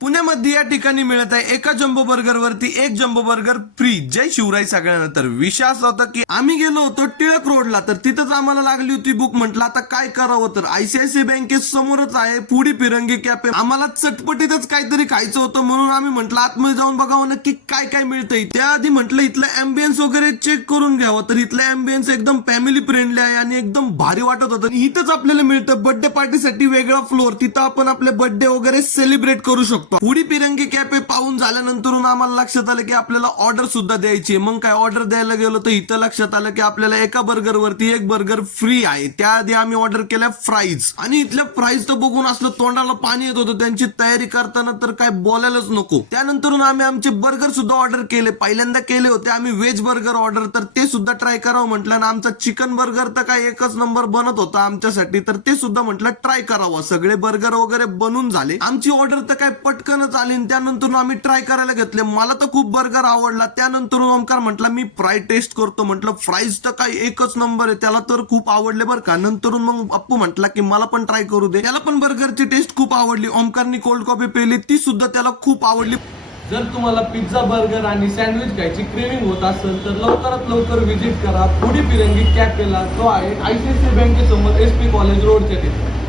पुण्यामध्ये या ठिकाणी मिळत आहे एका जम्बो बर्गर वरती एक जम्बो बर्गर फ्री. जय शिवराय सगळ्यांना. तर विषय असा होता की आम्ही गेलो होतो टिळक रोडला, तर तिथंच आम्हाला लागली होती भूक. म्हटलं आता काय करावं, तर आयसीआयसीआय बँके समोरच आहे फुडी फिरंगी कॅफे. आम्हाला चटपटीतच काहीतरी खायचं होतं म्हणून आम्ही म्हटलं आतमध्ये जाऊन बघावं नक्की काय काय मिळतंय. त्याआधी म्हटलं इथलं अँबियन्स वगैरे चेक करून घ्यावं, तर इथलं अँबियन्स एकदम फॅमिली फ्रेंडली आहे आणि एकदम भारी वाटत होतं. इथंच आपल्याला मिळतं बर्थडे पार्टीसाठी वेगळा फ्लोअर, तिथं आपण आपले बर्थडे वगैरे सेलिब्रेट करू शकतो. फुडी फिरंगी कॅफे पाहून झाल्यानंतर आम्हाला लक्षात आलं की आपल्याला ऑर्डर सुद्धा द्यायची. मग काय ऑर्डर द्यायला गेलो तर इथं लक्षात आलं की आपल्याला एका बर्गर वरती एक बर्गर फ्री आहे. त्याआधी आम्ही ऑर्डर केल्या फ्राईज, आणि इथल्या फ्राईज तर बघून असलं तोंडाला पाणी येत होतं. त्यांची तयारी करताना तर काय बोलायलाच नको. त्यानंतर आम्ही आमचे बर्गर सुद्धा ऑर्डर केले. पहिल्यांदा केले होते आम्ही व्हेज बर्गर ऑर्डर, तर ते सुद्धा ट्राय करावं म्हटलं. ना आमचा चिकन बर्गर तर काय एकच नंबर बनत होता आमच्यासाठी, तर ते सुद्धा म्हटलं ट्राय करावं. सगळे बर्गर वगैरे बनून झाले. आमची ऑर्डर तर काय पटकनच आली. त्यानंतर आम्ही ट्राय करायला घेतले. मला तर खूप बर्गर आवडला. त्यानंतर ओमकार म्हटला मी फ्राय टेस्ट करतो. म्हटलं फ्राईज तर काय एकच नंबर आहे, त्याला तर खूप आवडले बरं का. नंतर मग अप्पू म्हटला की मला पण ट्राय करू दे. त्याला पण बर्गरची टेस्ट खूप आवडली. ओमकारनी कोल्ड कॉफी पिली, ती सुद्धा त्याला खूप आवडली. जर तुम्हाला पिझ्झा बर्गर आणि सँडविच खायची क्रेविंग होत असेल तर लवकरात लवकर व्हिजिट करा फुडी फिरंगी कॅफेला. तो आहे आयसीआयसीआय बँकेसमोर SP कॉलेज रोडच्या तिथे.